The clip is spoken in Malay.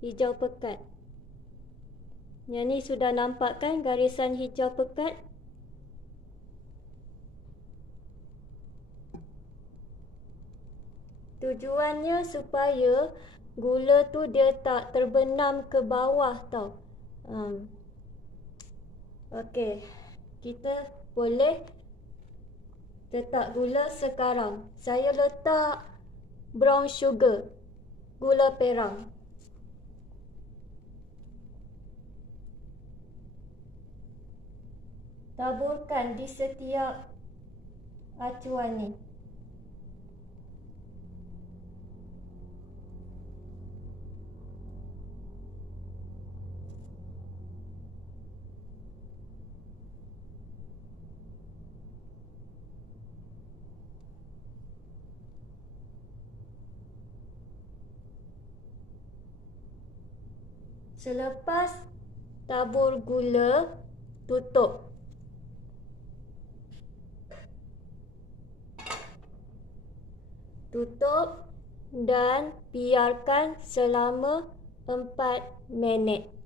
hijau pekat. Yang ni sudah nampak kan garisan hijau pekat? Tujuannya supaya gula tu dia tak terbenam ke bawah tau. Okey, kita boleh letak gula sekarang. Saya letak brown sugar, gula perang. Taburkan di setiap acuan ni. Selepas tabur gula, tutup. Tutup dan biarkan selama 4 minit.